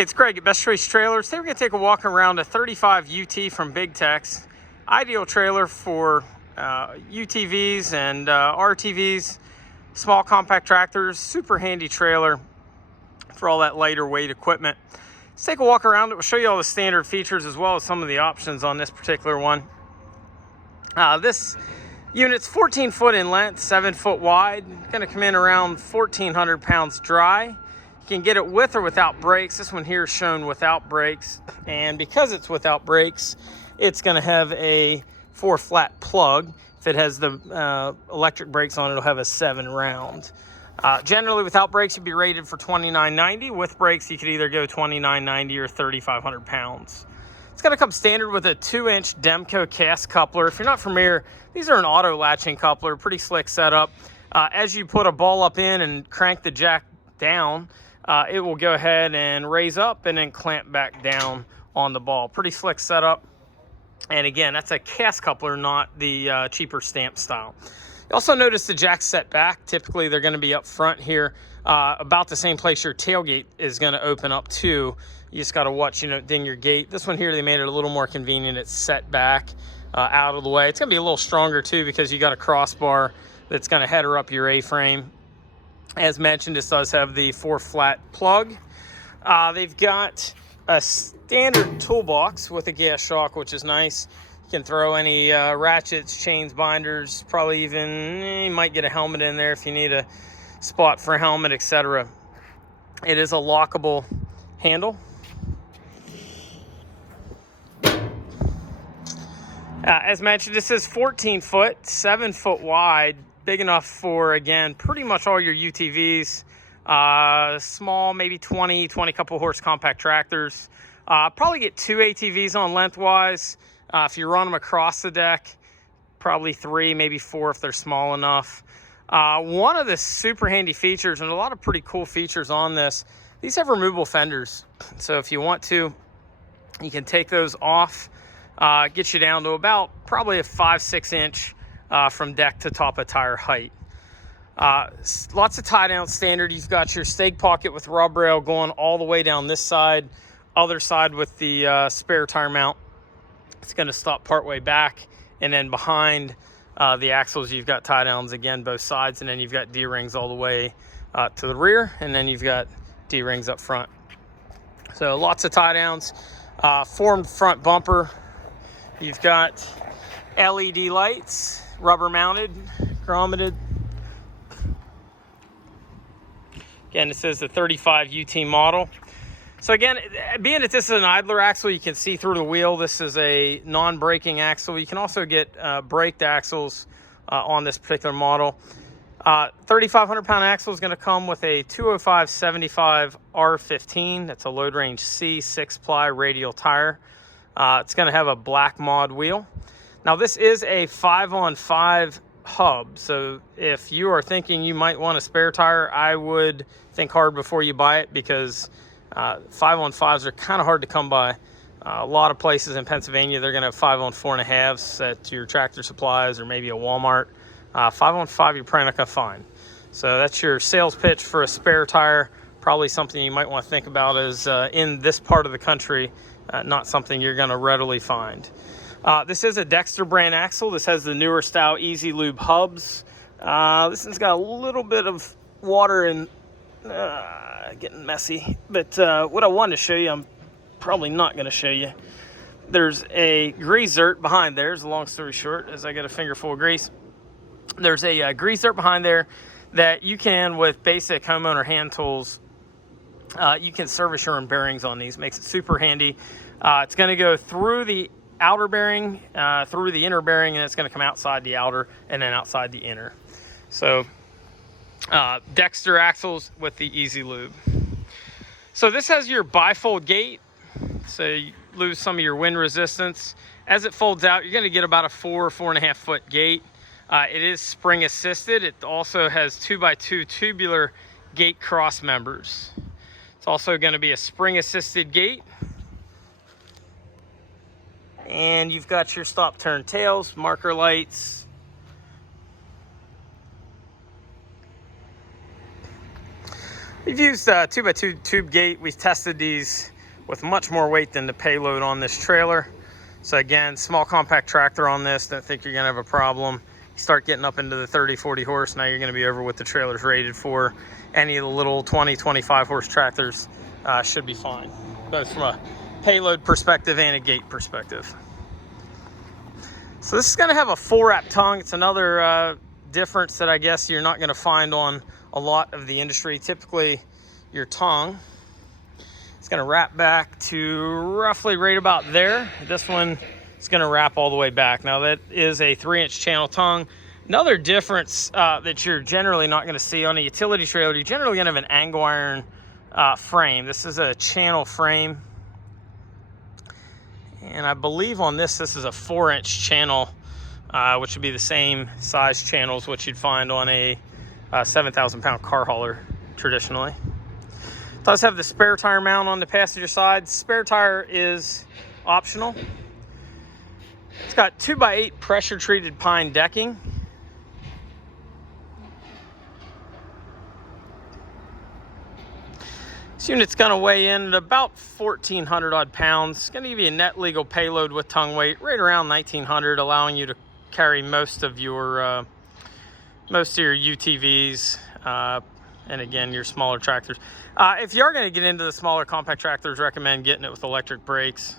Hey, it's Greg at Best Choice Trailers. Today we're going to take a walk around a 35 UT from Big Tex. Ideal trailer for UTVs and RTVs, small compact tractors. Super handy trailer for all that lighter weight equipment. Let's take a walk around it. We'll show you all the standard features as well as some of the options on this particular one. This unit's 14 foot in length, 7 foot wide. Going to come in around 1,400 pounds dry. You can get it with or without brakes. This one here is shown without brakes, and because it's without brakes, it's going to have a 4-flat plug. If it has the electric brakes on it, it'll have a 7 round. Generally, without brakes, you'd be rated for $2,990. With brakes, you could either go $2,990 or 3,500 pounds. It's going to come standard with a 2-inch Demco cast coupler. If you're not familiar, these are an auto latching coupler, pretty slick setup. As you put a ball up in and crank the jack down, it will go ahead and raise up and then clamp back down on the ball. Pretty slick setup. And again, that's a cast coupler, not the cheaper stamp style. You also notice the jack's set back. Typically, they're going to be up front here, about the same place your tailgate is going to open up to. You just got to watch, ding your gate. This one here, they made it a little more convenient. It's set back out of the way. It's going to be a little stronger too because you got a crossbar that's going to header up your A-frame. As mentioned, this does have the 4-flat plug. They've got a standard toolbox with a gas shock, which is nice. You can throw any ratchets, chains, binders, probably even, you might get a helmet in there if you need a spot for a helmet, etc. It is a lockable handle. As mentioned, this is 14 foot, 7 foot wide. Big enough for, again, pretty much all your UTVs, small, maybe 20 couple horse compact tractors. Probably get 2 ATVs on lengthwise. If you run them across the deck, probably 3, maybe 4 if they're small enough. One of the super handy features, and a lot of pretty cool features on this, these have removable fenders. So if you want to, you can take those off, get you down to about probably a 5-6 inch from deck to top of tire height. Lots of tie down standard. You've got your stake pocket with rub rail going all the way down this side, other side with the spare tire mount. It's going to stop partway back, and then behind the axles you've got tie downs again both sides, and then you've got D-rings all the way to the rear, and then you've got D-rings up front. So lots of tie downs. Formed front bumper. You've got LED lights, rubber mounted, grommeted. Again, this is the 35 UT model. So again, being that this is an idler axle, you can see through the wheel. This is a non-braking axle. You can also get braked axles on this particular model. 3,500 pound axle is going to come with a 205/75 R15. That's a load range C 6-ply radial tire. It's going to have a black mod wheel. Now this is a 5-on-5 hub, so if you are thinking you might want a spare tire, I would think hard before you buy it, because 5-on-5s are kind of hard to come by. A lot of places in Pennsylvania, they're going to have 5-on-4.5s at your Tractor Supplies or maybe a Walmart. 5-on-5 you're probably not going to find. So that's your sales pitch for a spare tire. Probably something you might want to think about is in this part of the country, not something you're going to readily find. This is a Dexter brand axle. This has the newer style Easy Lube hubs. This one's got a little bit of water and getting messy. But what I wanted to show you, I'm probably not going to show you. There's a grease zert behind there. It's a long story short, as I got a finger full of grease. There's a grease zert behind there that you can, with basic homeowner hand tools, you can service your own bearings on these. Makes it super handy. It's going to go through the outer bearing, through the inner bearing, and it's going to come outside the outer and then outside the inner. So Dexter axles with the Easy Lube. So this has your bifold gate, so you lose some of your wind resistance. As it folds out, you're going to get about a 4.5 foot gate. It is spring assisted. It also has 2x2 tubular gate cross members. It's also going to be a spring assisted gate. And you've got your stop turn tails, marker lights. We've used 2x2 tube gate. We've tested these with much more weight than the payload on this trailer. So again, small compact tractor on this, don't think you're gonna have a problem. You start getting up into the 30, 40 horse, now you're gonna be over what the trailer's rated for. Any of the little 20, 25 horse tractors should be fine, both from a payload perspective and a gate perspective. So this is gonna have a 4-wrap tongue. It's another difference that I guess you're not gonna find on a lot of the industry. Typically, your tongue is gonna wrap back to roughly right about there. This one is gonna wrap all the way back. Now that is a 3-inch channel tongue. Another difference that you're generally not gonna see on a utility trailer, you're generally gonna have an angle iron frame. This is a channel frame. And I believe on this is a 4-inch channel, which would be the same size channels which you'd find on a 7,000 pound car hauler traditionally. It does have the spare tire mount on the passenger side. Spare tire is optional. It's got 2x8 pressure treated pine decking. This unit's gonna weigh in at about 1,400 odd pounds. It's gonna give you a net legal payload with tongue weight right around 1,900, allowing you to carry most of your UTVs, and again, your smaller tractors. If you are gonna get into the smaller compact tractors, recommend getting it with electric brakes.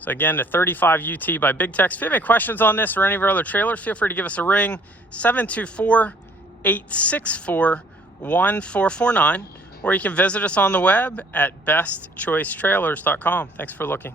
So again, the 35 UT by Big Tex. If you have any questions on this or any of our other trailers, feel free to give us a ring, 724-864-1449, or you can visit us on the web at bestchoicetrailers.com. Thanks for looking.